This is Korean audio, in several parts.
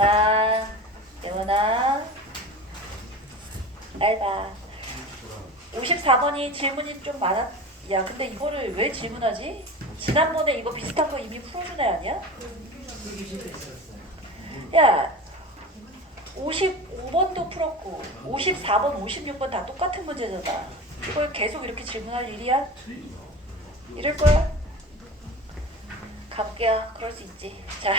엄마, 예원아, 얇아. 54번이 질문이 좀 많았. 야, 근데 이거를 왜 질문하지? 지난번에 이거 비슷한 거 이미 풀어준 애 아니야? 야, 55번도 풀었고 54번, 56번 다 똑같은 문제잖아. 이걸 계속 이렇게 질문할 일이야? 이럴 거야? 가볼게요. 그럴 수 있지. 자,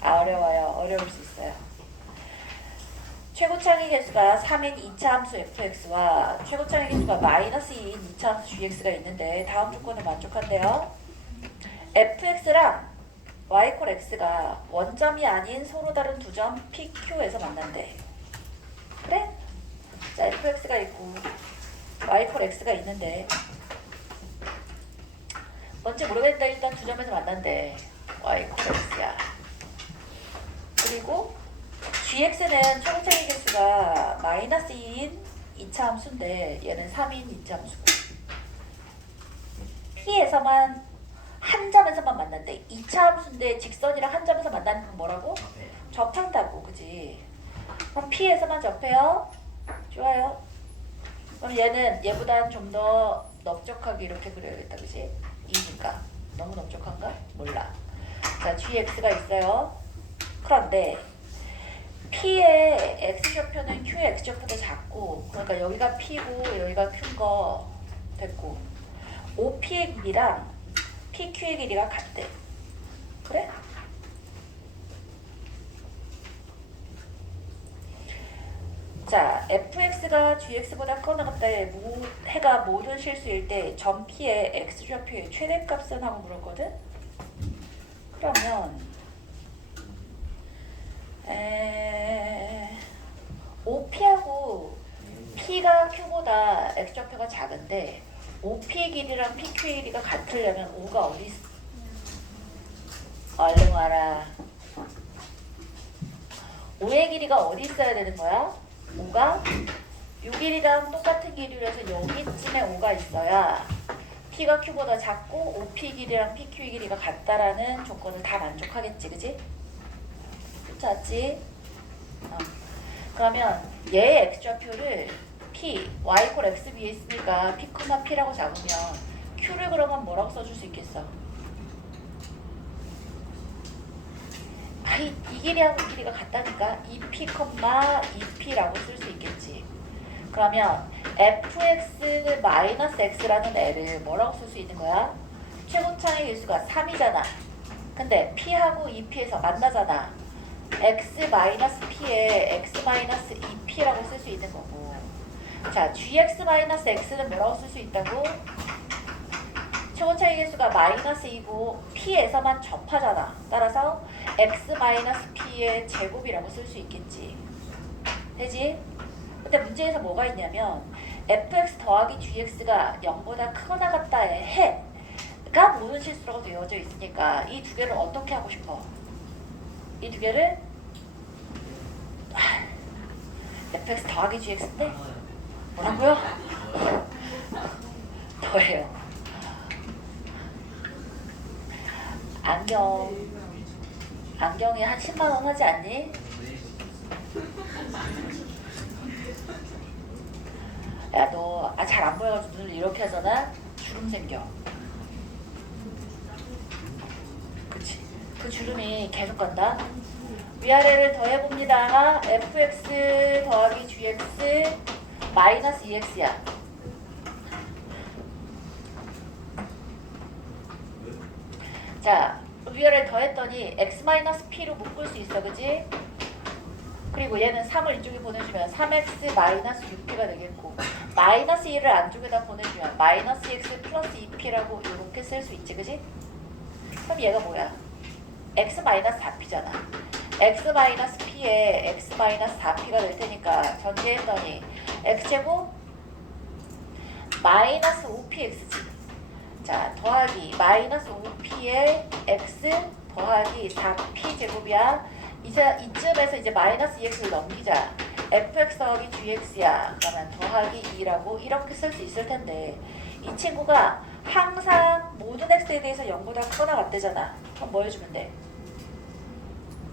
어려워요. 어려울 수 있어요. 최고창의 개수가 3인 2차 함수 fx와 최고창의 개수가 마이너스 2인 2차 함수 gx가 있는데 다음 조건을 만족한대요. fx랑 y 콜 x가 원점이 아닌 서로 다른 두 점 pq에서 만난대. 그래? 자, fx가 있고 y 콜 x가 있는데 뭔지 모르겠는데 일단 두 점에서 만난대. y 콜 x야. 그리고 gx는 최고창의 개수가 마이너스 2인 2차 함수인데 얘는 3인 2차 함수고 p에서만 한 점에서만 만난대. 2차 함수인데 직선이랑 한 점에서 만나는 건 뭐라고? 접한다고. 그지? 그럼 p에서만 접해요. 좋아요. 그럼 얘는 얘보단 좀 더 넓적하게 이렇게 그려야겠다. 그지? 2니까 너무 넓적한가? 몰라. 자, gx가 있어요. 그런데 P의 X좌표는 Q의 X좌표보다 작고, 그러니까 여기가 P고 여기가 Q인 거 됐고, OP의 길이랑 PQ의 길이가 같대. 그래? 자, fx가 gx보다 커나 같다에 해가 모든 실수일 때 점 P의 X좌표의 최대값은 하고 물었거든? 그러면 OP하고 P가 Q보다 X좌표가 작은데 OP의 길이랑 PQ의 길이가 같으려면 O가 어디 있어? 얼른 와라. O의 길이가 어디 있어야 되는 거야? O가 이 길이랑 똑같은 길이라서 여기쯤에 O가 있어야 P가 Q보다 작고 OP 길이랑 PQ의 길이가 같다라는 조건을 다 만족하겠지, 그지? 맞지? 그러면 얘의 x좌표를 p, y 콜 x 위에 있으니까 p, p라고 잡으면 q를 그러면 뭐라고 써줄 수 있겠어? 이 길이하고 이 길이가 같다니까 2p, 2p라고 쓸 수 있겠지. 그러면 fx-x라는 애를 뭐라고 쓸 수 있는 거야? 최고차의 개수가 3이잖아. 근데 p하고 2p에서 만나잖아. x-p에 x-2p라고 쓸 수 있는 거고. 자, gx-x는 뭐라고 쓸 수 있다고? 최고차의 개수가 -2고 p에서만 접하잖아. 따라서 x-p의 제곱이라고 쓸 수 있겠지. 되지? 근데 문제에서 뭐가 있냐면 fx 더하기 gx가 0보다 크거나 같다의 해가 모든 실수라고 되어져 있으니까 이 두 개를 어떻게 하고 싶어? 이 두 개를 fx 더하기 gx인데 뭐라고요? 더해요. 안경이 한 10만원 하지 않니? 야, 너 잘 안 보여가지고 눈을 이렇게 하잖아? 주름 생겨. 그치? 그 주름이 계속 간다. 위아래를 더해봅니다. fx 더하기 gx 마이너스 2x야. 자, 위아래를 더했더니 x-p로 묶을 수 있어. 그지? 그리고 얘는 3을 이쪽에 보내주면 3x-6p가 되겠고 마이너스 1을 안쪽에다 보내주면 마이너스 x 플러스 2p라고 이렇게 쓸 수 있지. 그지? 그럼 얘가 뭐야? x-4p잖아. x-p에 x-4p가 될 테니까 전개했더니 x제곱 마이너스 5px지. 자, 더하기 마이너스 5p에 x 더하기 4p 제곱이야. 이쯤에서 이제 마이너스 2x를 넘기자. fx 더하기 gx야. 그러면 더하기 2라고 이렇게 쓸 수 있을 텐데 이 친구가 항상 모든 x에 대해서 0보다 크거나 같대잖아. 그럼 뭐 해주면 돼?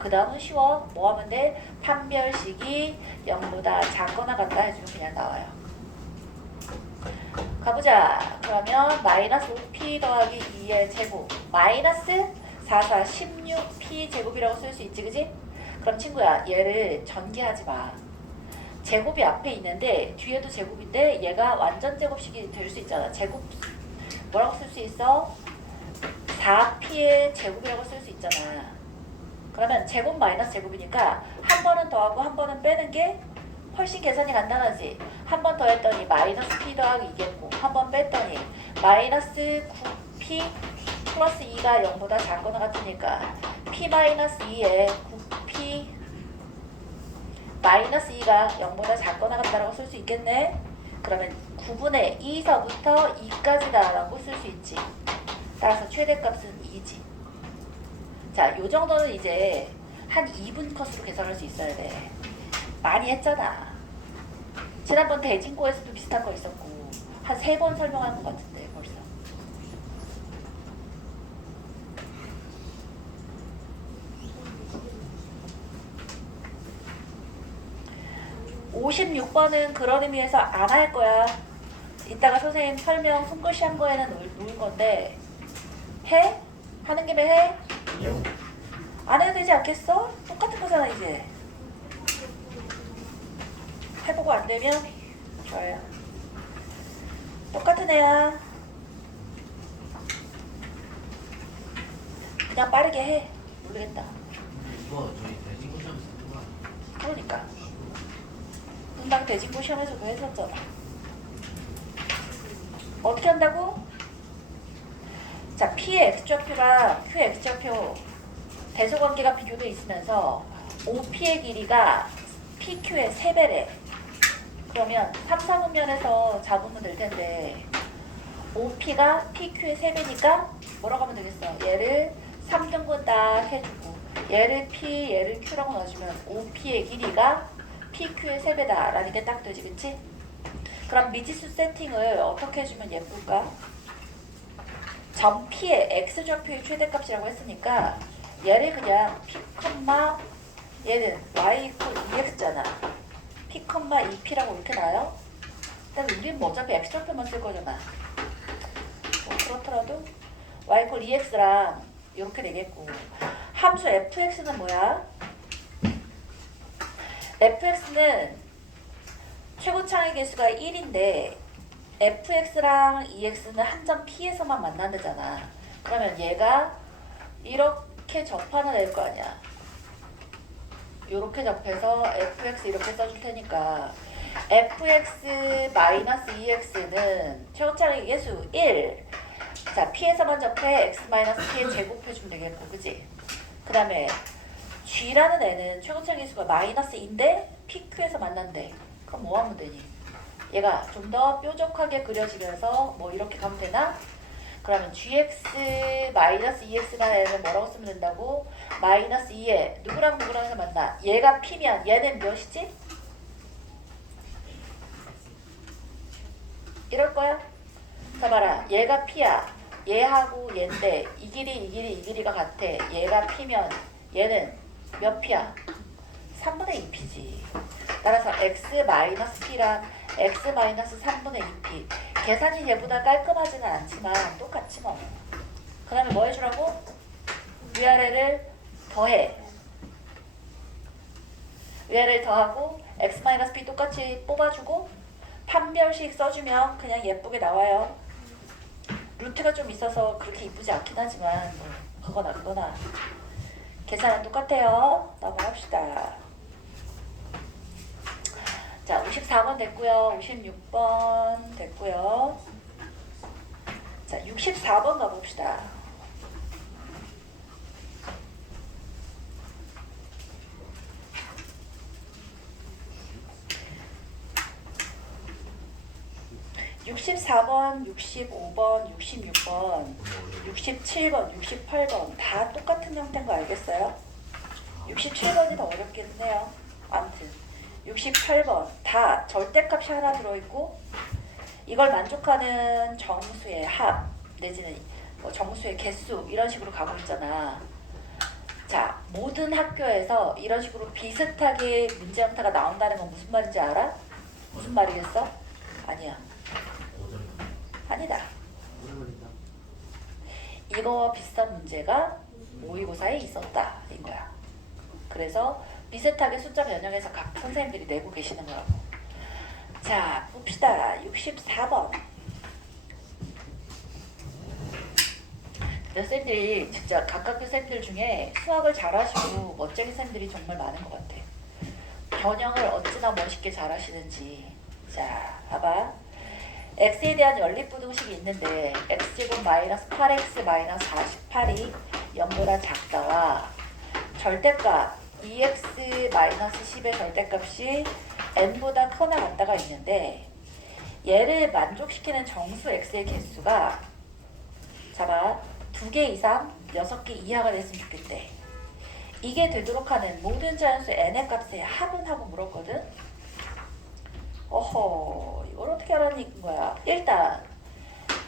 그 다음은 쉬워. 뭐 하면 돼? 판별식이 0보다 작거나 같다 해주면 그냥 나와요. 가보자. 그러면 마이너스 5p 더하기 2의 제곱 마이너스 4, 4, 16p 제곱이라고 쓸 수 있지, 그지? 그럼 친구야, 얘를 전개하지 마. 제곱이 앞에 있는데 뒤에도 제곱인데 얘가 완전 제곱식이 될 수 있잖아. 제곱 뭐라고 쓸 수 있어? 4p의 제곱이라고 쓸 수 있잖아. 그러면 제곱 마이너스 제곱이니까 한 번은 더하고 한 번은 빼는 게 훨씬 계산이 간단하지. 한 번 더 했더니 마이너스 p 더하기 2겠고 한 번 뺐더니 마이너스 9p 플러스 2가 0보다 작거나 같으니까 p 마이너스 2에 9p 마이너스 2가 0보다 작거나 같다라고 쓸 수 있겠네. 그러면 9분의 2서부터 2까지다 라고 쓸 수 있지. 따라서 최대값은 2지. 자, 요 정도는 이제 한 2분 컷으로 계산할 수 있어야 돼. 많이 했잖아. 지난번 대진고에서도 비슷한 거 있었고 한 3번 설명한 것 같은데 벌써. (56번은) 그런 의미에서 안 할 거야. 이따가 선생님 설명 손글씨 한 거에는 놓을 건데 해? 하는 김에 해? 안 해도 되지 않겠어? 똑같은 거잖아 이제. 해보고 안 되면 좋아요. 똑같은 애야. 그냥 빠르게 해. 모르겠다. 이거 저희 대진고 시험에서 했던 거 아니에요? 그러니까 금방 대진고 시험에서도 했었잖아. 어떻게 한다고? 자, P의 X좌표랑 Q의 X좌표 대소관계가 비교돼 있으면서 OP의 길이가 PQ의 3배래. 그러면 3, 4분면에서 잡으면 될 텐데 OP가 PQ의 3배니까 뭐라고 하면 되겠어? 얘를 3등분 딱 해주고 얘를 P, 얘를 Q라고 넣어주면 OP의 길이가 PQ의 3배다 라는 게 딱 되지, 그치? 그럼 미지수 세팅을 어떻게 해주면 예쁠까? 점 P의 X좌표의 최대값이라고 했으니까 얘를 그냥 P, 얘는 Y 이퀄 2X잖아. P, 2P라고 이렇게 나요? 근데 우리는 뭐 어차피 X좌표만 쓸 거잖아. 뭐 그렇더라도 Y 이퀄 2X랑 이렇게 되겠고 함수 fx는 뭐야? fx는 최고차의 개수가 1인데 fx랑 2x는 한 점 P에서만 만난다잖아. 그러면 얘가 이렇게 접하는 애일 거 아니야. 이렇게 접해서 fx 이렇게 써줄 테니까 fx 마이너스 2x는 최고차의 개수 1. 자, P에서만 접해 x 마이너스 P에 제곱해주면 되겠고, 그지? 그 다음에 G라는 애는 최고차의 개수가 마이너스인데 PQ에서 만난대. 그럼 뭐 하면 되니? 얘가 좀 더 뾰족하게 그려지면서 뭐 이렇게 가면 되나? 그러면 gx 마이너스 2x라는 애는 뭐라고 쓰면 된다고? 마이너스 2에 누구랑 누구랑 해서 만나? 얘가 P면 얘는 몇이지? 이럴 거야? 자 봐라, 얘가 P야. 얘하고 얘인데 이 길이가 같아. 얘가 P면 얘는 몇 P야? 3분의 2P지. 따라서 x-p랑 x-3분의 2p. 계산이 얘보다 깔끔하지는 않지만 똑같지 뭐. 그 다음에 뭐 해주라고? 위아래를 더해. 위아래를 더하고 x-p 똑같이 뽑아주고 판별식 써주면 그냥 예쁘게 나와요. 루트가 좀 있어서 그렇게 이쁘지 않긴 하지만 뭐 그거나 계산은 똑같아요. 넘어갑시다. 자, 54번 됐고요. 56번 됐고요. 자, 64번 가봅시다. (64번) (65번) (66번) (67번) (68번) 다 똑같은 형태인 거 알겠어요? 67번이 더 어렵긴 해요. 아무튼 68번 다 절대값이 하나 들어있고 이걸 만족하는 정수의 합 내지는 뭐 정수의 개수 이런 식으로 가고 있잖아. 자, 모든 학교에서 이런 식으로 비슷하게 문제 형태가 나온다는 건 무슨 말인지 알아? 무슨 말이겠어? 아니야. 아니다. 이거와 비슷한 문제가 모의고사에 있었다 인 거야. 그래서 비슷하게 숫자 변형해서 각 선생님들이 내고 계시는 거라고. 자, 봅시다. 64번. 선생님들이 진짜 각각 선생님들 중에 수학을 잘하시고 멋쟁이 선생님들이 정말 많은 것 같아. 변형을 어찌나 멋있게 잘하시는지. 자, 봐봐. x에 대한 연립부등식이 있는데 x제곱 마이너스 8x 마이너스 48이 0보다 작다와 절대값 2x 마이너스 10의 절대값이 n보다 크거나 같다가 있는데 얘를 만족시키는 정수 x의 개수가 잡아 2개 이상 6개 이하가 됐으면 좋겠대. 이게 되도록 하는 모든 자연수 n의 값의 합은 하고 물었거든. 어허, 이걸 어떻게 하라는 거야. 일단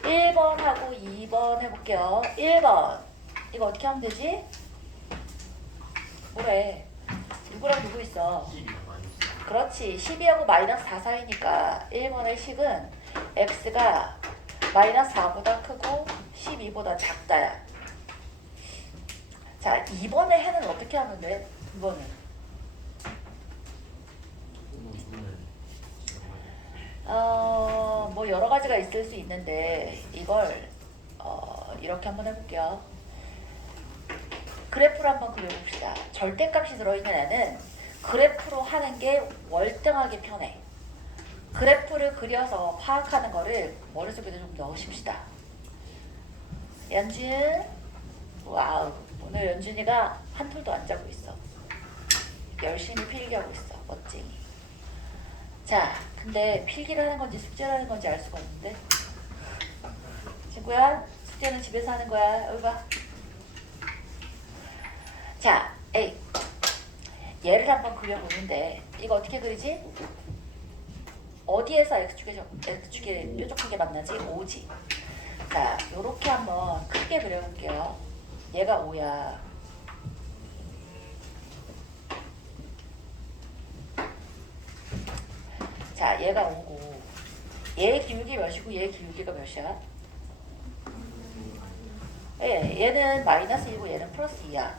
1번하고 2번 해볼게요. 1번 이거 어떻게 하면 되지? 뭐래? 누구랑 누구 있어? 그렇지. 12하고 마이너스 4 사이니까 1번의 식은 x가 마이너스 4보다 크고 12보다 작다야. 자, 2번의 해는 어떻게 하면 돼? 2번은 뭐 여러 가지가 있을 수 있는데 이걸 이렇게 한번 해볼게요. 그래프를 한번 그려봅시다. 절대값이 들어있는 애는 그래프로 하는 게 월등하게 편해. 그래프를 그려서 파악하는 거를 머릿속에 좀 넣으십시다. 연준, 와우, 오늘 연준이가 한 톨도 안 자고 있어. 열심히 필기하고 있어. 멋쟁이. 자, 근데 필기를 하는 건지 숙제를 하는 건지 알 수가 없는데. 친구야, 숙제는 집에서 하는 거야. 여기 봐. 자, A. 얘를 한번 그려보는데 이거 어떻게 그리지? 어디에서 X축에 뾰족하게 만나지? 5지. 자, 요렇게 한번 크게 그려볼게요. 얘가 5야. 자, 얘가 5고 얘의 기울기 몇이고 얘의 기울기가 몇이야? 예, 얘는 마이너스 2고 얘는 플러스 2야.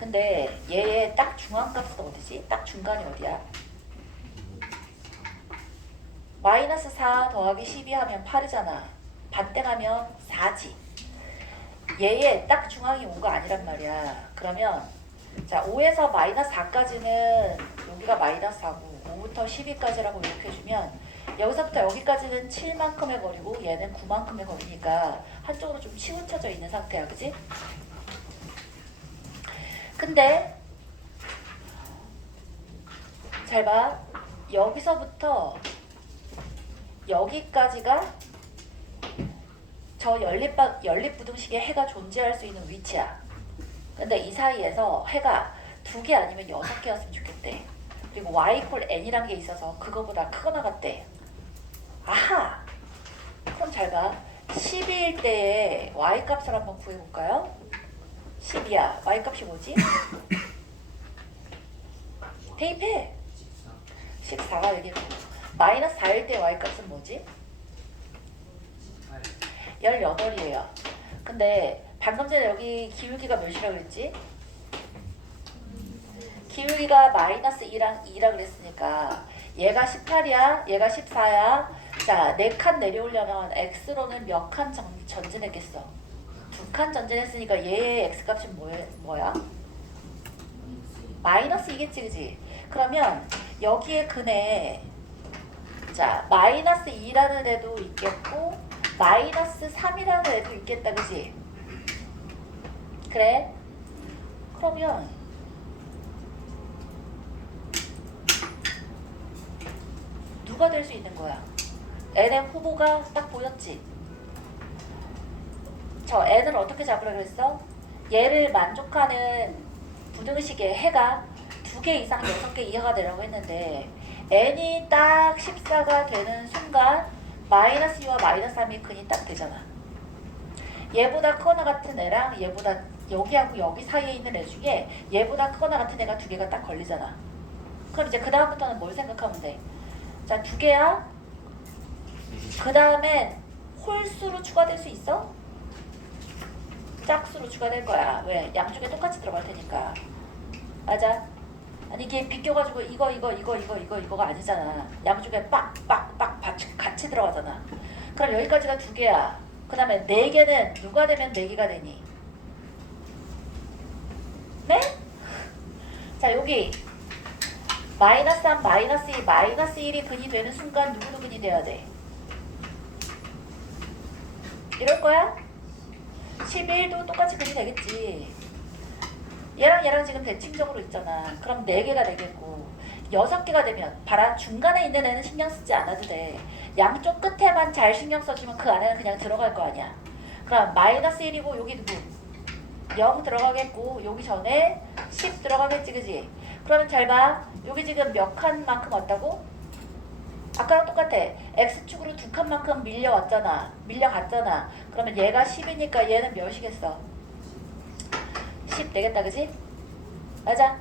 근데 얘의 딱 중앙값은 어디지? 딱 중간이 어디야? 마이너스 4 더하기 12 하면 8이잖아. 반땡하면 4지. 얘의 딱 중앙이 5가 아니란 말이야. 그러면 자, 5에서 마이너스 4까지는 여기가 마이너스 4고 5부터 12까지라고 이렇게 해주면 여기서부터 여기까지는 7만큼의 거리고 얘는 9만큼의 거리니까 한쪽으로 좀 치우쳐져 있는 상태야. 그지? 근데 잘 봐. 여기서부터 여기까지가 저 연립부등식의 해가 존재할 수 있는 위치야. 근데 이 사이에서 해가 2개 아니면 6개였으면 좋겠대. 그리고 y 이퀄 n이란 게 있어서 그거보다 크거나 같대. 아하! 그럼 잘 봐. 12일 때의 y 값을 한번 구해볼까요? 12야. y 값이 뭐지? 대입해. 14가 여기 있고. 마이너스 4일 때 y 값은 뭐지? 18이에요. 근데 방금 전에 여기 기울기가 몇이라고 그랬지? 기울기가 마이너스 2랑 2라 그랬으니까 얘가 18이야, 얘가 14야. 자, 4칸 내려오려면 x로는 몇 칸 전진했겠어? 2칸 전진했으니까 얘의 x값은 뭐야? 마이너스 2겠지, 그지? 그러면 여기에 근에 자, 마이너스 2라는 애도 있겠고 마이너스 3이라는 애도 있겠다, 그지? 그래? 그러면 누가 될 수 있는 거야? n의 후보가 딱 보였지? 저 n을 어떻게 잡으라 그랬어? 얘를 만족하는 부등식의 해가 2개 이상 6개 이하가 되라고 했는데 n이 딱 14가 되는 순간 마이너스 2와 마이너스 3이 근이 딱 되잖아. 얘보다 크거나 같은 애랑 얘보다 여기하고 여기 사이에 있는 애 중에 얘보다 크거나 같은 애가 두 개가 딱 걸리잖아. 그럼 이제 그 다음부터는 뭘 생각하면 돼? 자, 두 개야. 그 다음엔 홀수로 추가될 수 있어? 짝수로 추가될 거야. 왜? 양쪽에 똑같이 들어갈 테니까. 맞아? 아니 이게 비껴가지고 이거가 아니잖아. 양쪽에 빡빡빡 같이 들어가잖아. 그럼 여기까지가 두 개야. 그 다음에 네 개는 누가 되면 네 개가 되니? 네? 자 여기 마이너스 3, 마이너스 2, 마이너스 1이 근이 되는 순간 누구도 근이 돼야 돼? 이럴 거야? 11도 똑같이 근이 되겠지. 얘랑 지금 대칭적으로 있잖아. 그럼 4개가 되겠고 6개가 되면 봐라 중간에 있는 애는 신경 쓰지 않아도 돼. 양쪽 끝에만 잘 신경 써주면 그 안에는 그냥 들어갈 거 아니야. 그럼 마이너스 1이고 여기 누구? 0 들어가겠고 여기 전에 10 들어가겠지 그지? 그러면 잘 봐. 여기 지금 몇 칸만큼 왔다고? 아까랑 똑같아. X축으로 두 칸만큼 밀려갔잖아. 그러면 얘가 10이니까 얘는 몇이겠어? 10 되겠다 그지? 맞아?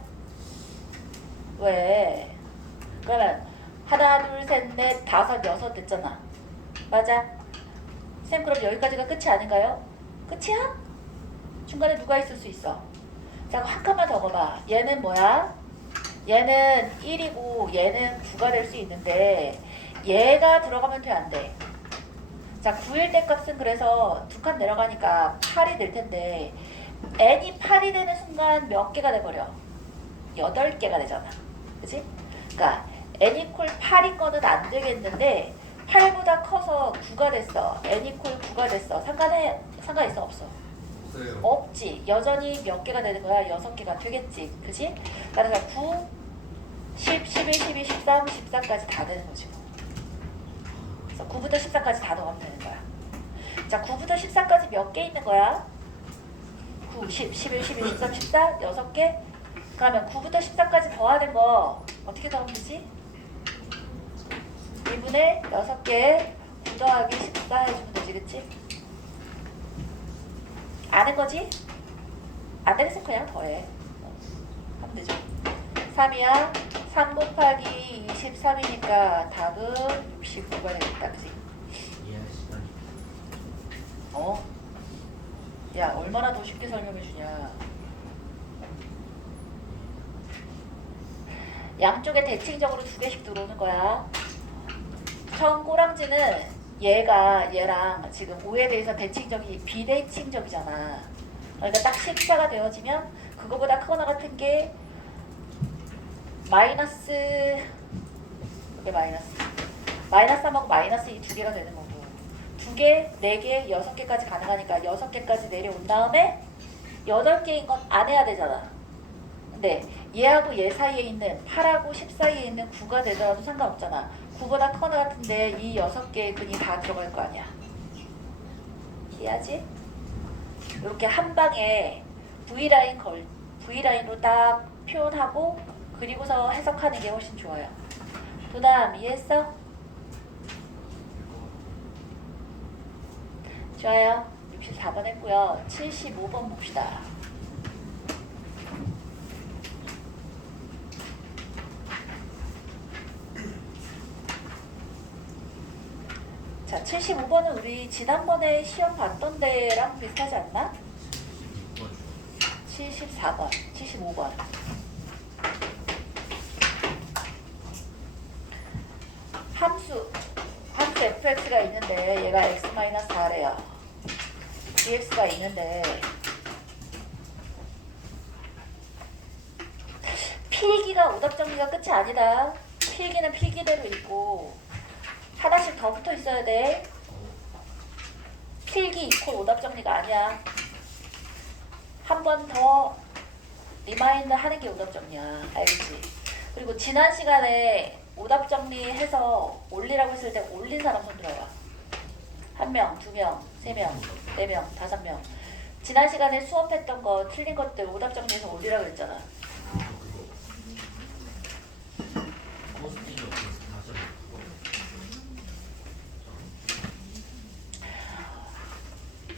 왜? 그러면 하나 둘 셋 넷 다섯 여섯 됐잖아. 맞아? 쌤 그럼 여기까지가 끝이 아닌가요? 끝이야? 중간에 누가 있을 수 있어? 자 한 칸만 더 가봐. 얘는 뭐야? 얘는 1이고 얘는 9가 될 수 있는데 얘가 들어가면 돼 안 돼? 자 9일 때 값은 그래서 두 칸 내려가니까 8이 될 텐데 n이 8이 되는 순간 몇 개가 돼버려? 8개가 되잖아. 그치? 그러니까 n 이퀄 8인 거는 안 되겠는데 8보다 커서 9가 됐어. n 이퀄 9가 됐어. 상관 있어 없어? 없어요. 없지. 여전히 몇 개가 되는 거야? 6개가 되겠지. 그치? 그래서 9, 10, 11, 12, 13, 14까지 다 되는 거지. 그래서 9부터 14까지 다 넣으면 되는 거야. 자, 9부터 14까지 몇 개 있는 거야? 9, 10, 11, 12, 13, 14, 6개? 그러면 9부터 14까지 더하는 거 어떻게 더하면 되지? 2분의 6개 9 더하기 14 해주면 되지, 그치? 아는 거지? 안 되겠으면 그냥 더해. 하면 되죠. 3이야. 3 곱하기 23이니까 답은 69가 되겠다, 그치? 이해할 시간이. 어? 야, 얼마나 더 쉽게 설명해 주냐. 양쪽에 대칭적으로 두 개씩 들어오는 거야. 처음 꼬랑지는 얘랑 지금 5에 대해서 대칭적이 비대칭적이잖아. 그러니까 딱 식사가 되어지면 그거보다 크거나 같은 게 마이너스 이게 마이너스 3하고 마이너스 2 두 개가 되는 거고 2개, 4개, 6개까지 가능하니까 6개까지 내려온 다음에 8개인 건 안 해야 되잖아. 근데 얘하고 얘 사이에 있는 8하고 10 사이에 있는 9가 되더라도 상관없잖아. 9보다 커나 같은데 이 6개의 근이 다 들어갈 거 아니야. 이해하지? 이렇게 한 방에 V라인으로 딱 표현하고 그리고서 해석하는 게 훨씬 좋아요. 그 다음 이해했어? 좋아요. 64번 했고요. 75번 봅시다. 자, 75번은 우리 지난번에 시험 봤던 데랑 비슷하지 않나? 74번, 75번. 함수 fx가 있는데 얘가 x-4래요. dx가 있는데 필기가 오답정리가 끝이 아니다. 필기는 필기대로 있고 하나씩 더 붙어 있어야 돼. 필기 이퀄 오답정리가 아니야. 한 번 더 리마인드 하는 게 오답정리야. 알겠지? 그리고 지난 시간에 오답정리해서 올리라고 했을 때 올린 사람 손 들어봐. 1명, 2명, 3명, 4명, 5명. 지난 시간에 수업했던 거 틀린 것들 오답정리해서 올리라고 했잖아.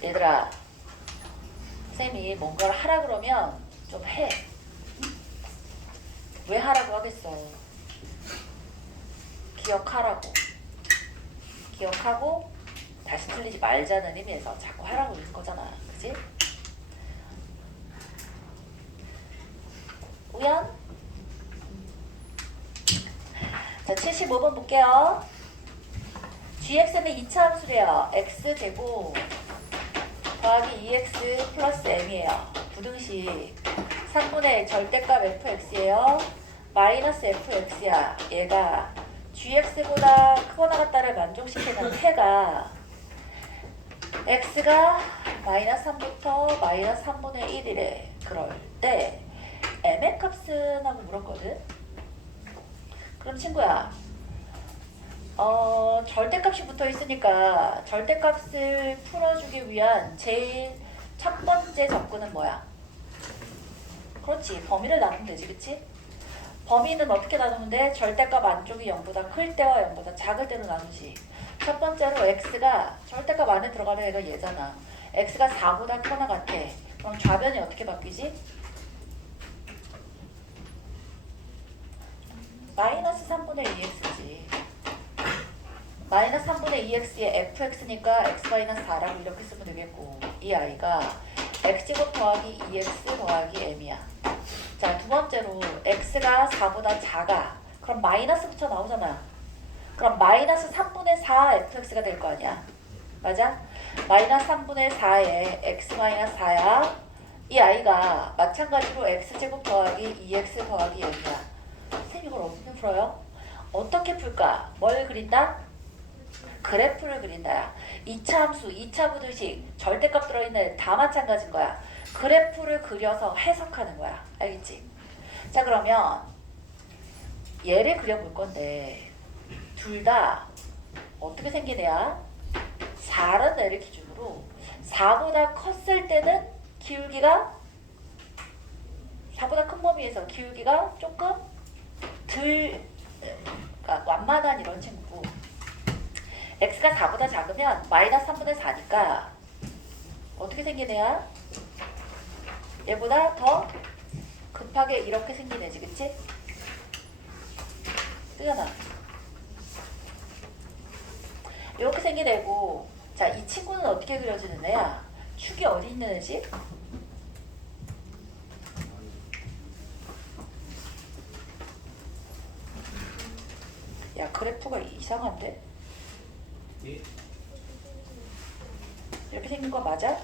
얘들아 쌤이 뭔가를 하라 그러면 좀 해. 왜 하라고 하겠어? 기억하라고. 기억하고 다시 틀리지 말자는 의미에서 자꾸 하라고 그러는 거잖아. 그지? 우연? 자, 75번 볼게요. gx는 2차 함수래요. x제곱 더하기 2x 플러스 m이에요. 부등식 3분의 절대값 fx예요. 마이너스 fx야. 얘가 gx보다 크거나 같다를 만족시키는 해가 x가 마이너스 3부터 마이너스 3분의 1이래. 그럴 때 m의 값은 하고 물었거든. 그럼 친구야, 절대값이 붙어 있으니까 절대값을 풀어주기 위한 제일 첫 번째 접근은 뭐야? 그렇지, 범위를 나누면 되지, 그치? 범위는 어떻게 나누면 돼? 절대값 안쪽이 0보다 클 때와 0보다 작을 때로 나누지. 첫 번째로 x가 절대값 안에 들어가는 애가 얘잖아. x가 4보다 크거나 같아. 그럼 좌변이 어떻게 바뀌지? 마이너스 3분의 2x지. 마이너스 3분의 2x에 fx니까 x 마이너스 4라고 이렇게 쓰면 되겠고, 이 아이가 x제곱 더하기 2x 더하기 m이야. 자, 두 번째로 x가 4보다 작아. 그럼 마이너스 붙여 나오잖아. 그럼 마이너스 3분의 4 fx가 될 거 아니야. 맞아? 마이너스 3분의 4에 x 마이너스 4야. 이 아이가 마찬가지로 x제곱 더하기 2x 더하기 m이야. 선생님 이걸 어떻게 풀어요? 어떻게 풀까? 뭘 그린다? 그래프를 그린다야. 2차 함수, 2차 부등식, 절대값 들어있는 애 다 마찬가지인 거야. 그래프를 그려서 해석하는 거야. 알겠지? 자, 그러면 얘를 그려볼 건데 둘 다 어떻게 생긴 애야? 4라는 애를 기준으로 4보다 컸을 때는 기울기가 4보다 큰 범위에서 기울기가 조금 덜, 그러니까 완만한 이런 친구고, x가 4보다 작으면 마이너스 3분의 4니까 어떻게 생긴 애야? 얘보다 더 급하게 이렇게 생긴 애지, 그치? 뜨잖아. 이렇게 생긴 애고, 자, 이 친구는 어떻게 그려지는 애야? 축이 어디 있는 애지? 야, 그래프가 이상한데? 예? 이렇게 생긴 거 맞아?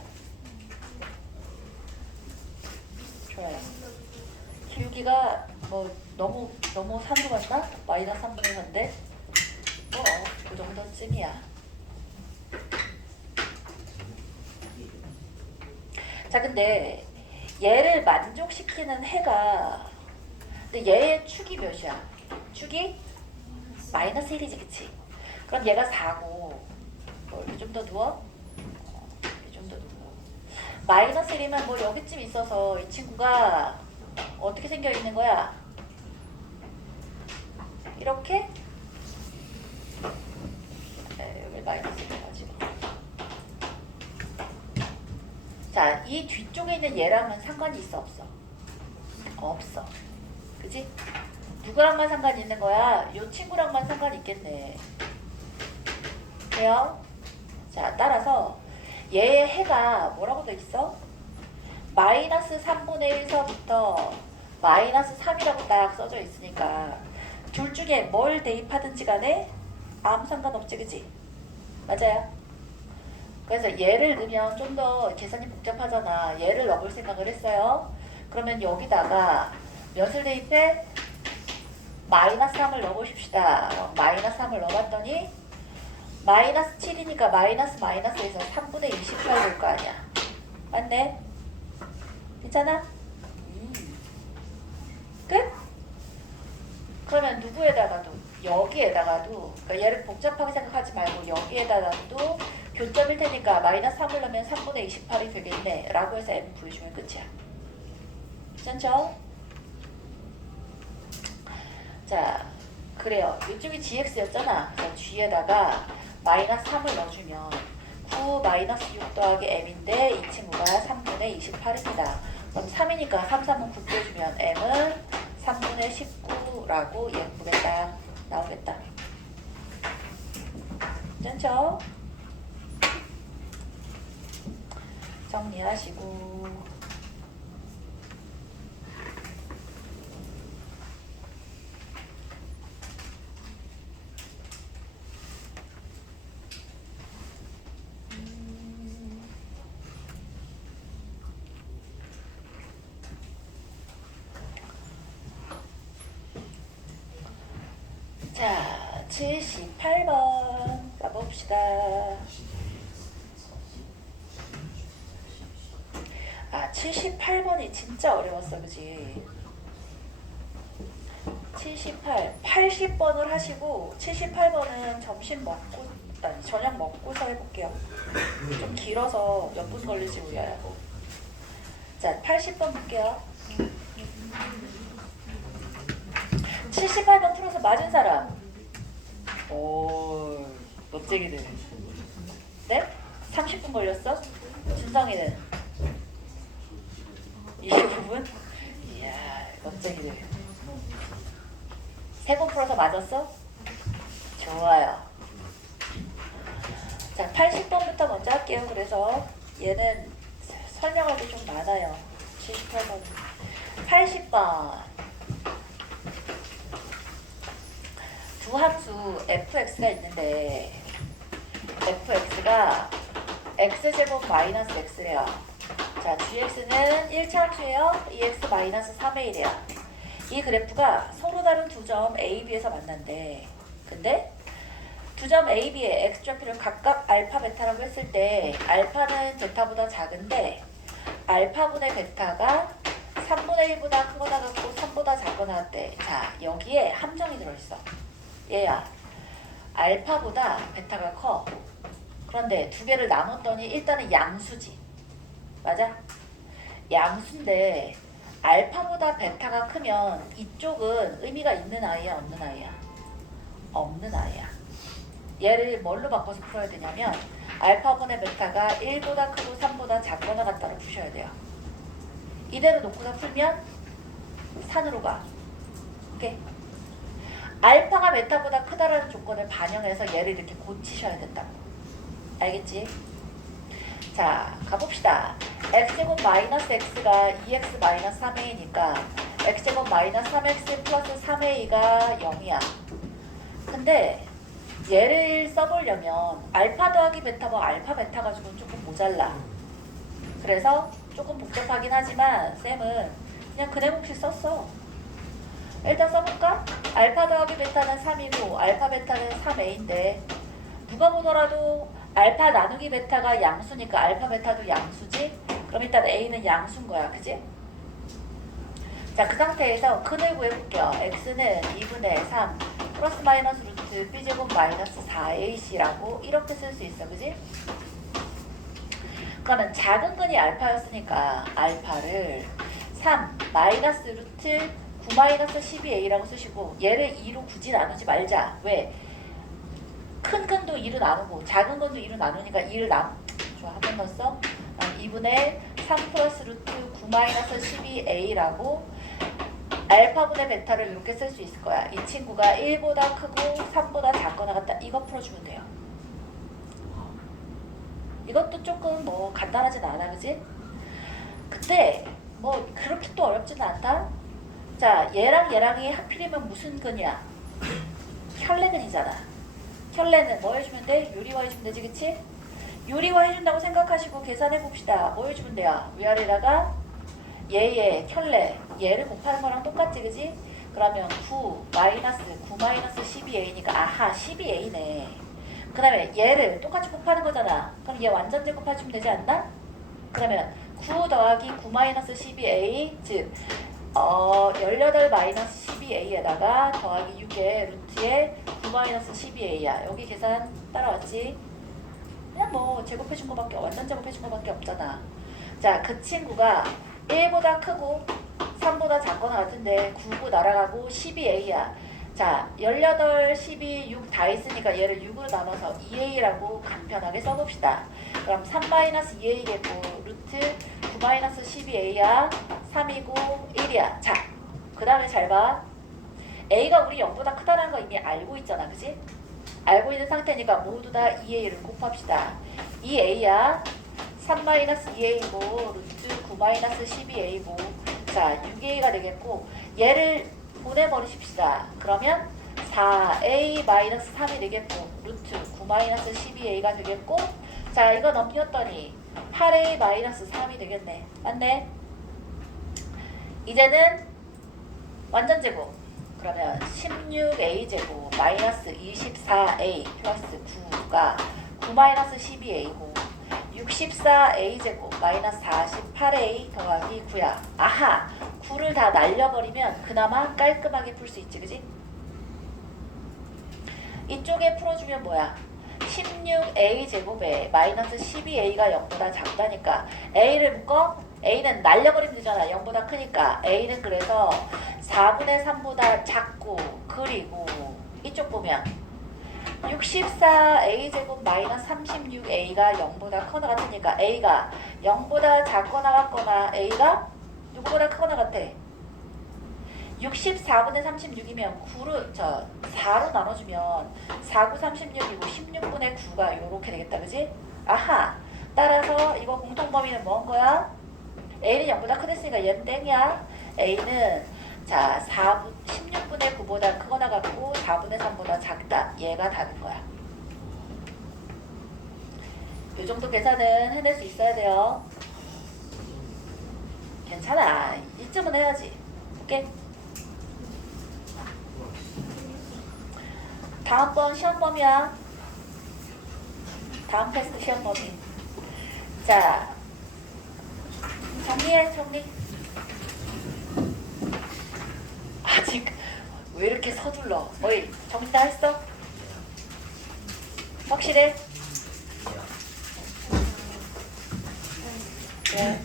좋아요. 기울기가 뭐 너무 산수 같나? 마이너스 3분의 4인데 뭐 그 정도쯤이야. 자, 근데 얘를 만족시키는 해가, 근데 얘의 축이 몇이야? 축이 마이너스 1이지, 그치? 그럼 얘가 4고 이렇게 좀 더 누워? 이렇게 좀 더 누워. 마이너스 1이면 뭐 여기쯤 있어서 이 친구가 어떻게 생겨 있는 거야? 이렇게? 여기 마이너스 1 가지고. 자, 이 뒤쪽에 있는 얘랑은 상관이 있어, 없어? 없어. 그지? 누구랑만 상관이 있는 거야? 이 친구랑만 상관이 있겠네. 돼요? 자, 따라서 얘의 해가 뭐라고 돼 있어? 마이너스 3분의 1서부터 마이너스 3이라고 딱 써져 있으니까 둘 중에 뭘 대입하든지 간에 아무 상관없지, 그지? 맞아요? 그래서 얘를 넣으면 좀 더 계산이 복잡하잖아. 얘를 넣어볼 생각을 했어요. 그러면 여기다가 몇을 대입해? 마이너스 3을 넣어보십시다. 마이너스 3을 넣어봤더니 마이너스 7이니까 마이너스에서 3분의 28 될 거 아니야. 맞네? 괜찮아? 끝? 그러면 누구에다가도, 여기에다가도, 그러니까 얘를 복잡하게 생각하지 말고 여기에다가도 교점일 테니까 마이너스 3을 넣으면 3분의 28이 되겠네 라고 해서 m 구해주면 끝이야. 괜찮죠? 자, 그래요. 이쪽이 gx였잖아. 그래서 g에다가 마이너스 3을 넣어주면 9 마이너스 6 더하기 m인데 이 친구가 3분의 28입니다. 그럼 3이니까 3, 3은 9 빼주면 m은 3분의 19라고 예쁘게 딱 나오겠다. 괜찮죠? 정리하시고 자, 78번 가봅시다. 아, 78번이 진짜 어려웠어, 그지? 80번을 하시고 78번은 점심 먹고, 아니 저녁 먹고서 해볼게요. 좀 길어서 몇 분 걸릴지 몰라요. 자, 80번 볼게요. 78번 풀어서 맞은 사람. 오, 멋쟁이들. 네? 30분 걸렸어? 준성이는? 25분? 이야, 멋쟁이들. 3번 풀어서 맞았어? 좋아요. 자, 80번부터 먼저 할게요. 그래서 얘는 설명할 게 좀 많아요. 78번은. 80번. 두 함수 fx가 있는데 fx가 x제곱 마이너스 x래요. 자, gx는 1차 함수예요. 2x 마이너스 3의 1이야. 이 그래프가 서로 다른 두 점 A, B에서 만난대. 근데 두 점 A, B의 x좌표를 각각 알파, 베타라고 했을 때 알파는 베타보다 작은데 알파분의 베타가 3분의 1보다 크거나 같고 3보다 작거나 같대. 자, 여기에 함정이 들어있어. 얘야, 알파보다 베타가 커. 그런데 두 개를 나눴더니 일단은 양수지. 맞아? 양수인데 알파보다 베타가 크면 이쪽은 의미가 있는 아이야, 없는 아이야? 없는 아이야. 얘를 뭘로 바꿔서 풀어야 되냐면 알파분의 베타가 1보다 크고 3보다 작거나 같다로 푸셔야 돼요. 이대로 놓고서 풀면 산으로 가. 오케이? 알파가 베타보다 크다라는 조건을 반영해서 얘를 이렇게 고치셔야 된다고. 알겠지? 자, 가봅시다. x제곱 마이너스 x가 2x 마이너스 3a니까 x제곱 마이너스 3x 플러스 3a가 0이야. 근데 얘를 써보려면 알파 더하기 베타 뭐 알파 베타 가지고는 조금 모자라. 그래서 조금 복잡하긴 하지만 쌤은 그냥 그대목시 썼어. 일단 써볼까? 알파 더하기 베타는 3이고 알파 베타는 3a인데 누가 보더라도 알파 나누기 베타가 양수니까 알파 베타도 양수지? 그럼 일단 a는 양수인 거야. 그지? 자, 그 상태에서 근을 구해볼게요. x는 2분의 3 플러스 마이너스 루트 b제곱 마이너스 4ac라고 이렇게 쓸 수 있어. 그지? 그러면 작은 근이 알파였으니까 알파를 3 마이너스 루트 9 마이너스 12a라고 쓰시고 얘를 2로 굳이 나누지 말자. 왜? 큰 근도 2로 나누고 작은 근도 2로 나누니까 2를 좋아, 한 번 더 써. 2분의 3 플러스 루트 9 마이너스 12a라고 알파분의 베타를 이렇게 쓸 수 있을 거야. 이 친구가 1보다 크고 3보다 작거나 같다. 이거 풀어주면 돼요. 이것도 조금 뭐 간단하진 않아, 그지? 근데 뭐 그렇게 또 어렵진 않다. 자, 얘랑 얘랑이 하필이면 무슨 근이야? 혈례근이잖아. 혈례는 뭐 해주면 돼? 유리화 해주면 되지, 그치? 유리화 해준다고 생각하시고 계산해봅시다. 뭐 해주면 돼요? 위아래다가 얘의 혈례, 얘를 곱하는 거랑 똑같지, 그지? 그러면 9 마이너스 12a니까 아하 12a네. 그 다음에 얘를 똑같이 곱하는 거잖아. 그럼 얘 완전 제곱해주면 되지 않나? 그러면 9 더하기 9 마이너스 12a 즉 18 마이너스 12a에다가 더하기 6의 루트에 9 마이너스 12a야. 여기 계산 따라왔지? 그냥 뭐 제곱해준 거밖에 완전 제곱해준 거밖에 없잖아. 자, 그 친구가 1보다 크고 3보다 작거나 같은데 9고 날아가고 12a야. 자, 18, 12, 6 다 있으니까 얘를 6으로 나눠서 2a라고 간편하게 써봅시다. 그럼 3-2a겠고 루트 9-12a야 3이고 1이야. 자, 그 다음에 잘 봐. a가 우리 0보다 크다는 거 이미 알고 있잖아. 그지? 알고 있는 상태니까 모두 다 2a를 곱합시다. 2a야 3-2a고 루트 9-12a고 자 6a가 되겠고 얘를 보내버리십시다. 그러면 4a-3이 되겠고 루트 9-12a가 되겠고 자 이거 넘겼더니 8a-3이 되겠네. 맞네? 이제는 완전 제곱. 그러면 16a제곱 마이너스 24a 플러스 9가 9-12a고 64a제곱 마이너스 48a 더하기 9야. 아하! 9를 다 날려버리면 그나마 깔끔하게 풀 수 있지. 그지? 이쪽에 풀어주면 뭐야? 16a제곱에 마이너스 12a가 0보다 작다니까 a를 묶어? a는 날려버리면 되잖아. 0보다 크니까 a는 그래서 4분의 3보다 작고 그리고 이쪽 보면 64a제곱 마이너스 36a가 0보다 커나 같으니까 a가 0보다 작거나 같거나 a가 누구보다 크거나 같아. 64분의 36이면 9를 4로 나눠주면 4, 9, 36이고 16분의 9가 이렇게 되겠다. 그지? 아하! 따라서 이거 공통범위는 뭔 거야? a는 0보다 크댔으니까 얘는 땡이야. a는 자 16분의 9보다 크거나 같고 4분의 3보다 작다. 얘가 답인 거야. 이 정도 계산은 해낼 수 있어야 돼요. 괜찮아. 이쯤은 해야지. 오케이? 다음번 시험 범위야. 다음 테스트 시험 범위. 자, 정리해, 정리. 아직 왜 이렇게 서둘러? 어이, 정리 다 했어? 확실해? 네.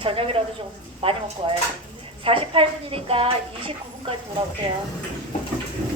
저녁이라도 좀 많이 먹고 와야지. 48분이니까 29분까지 돌아오세요.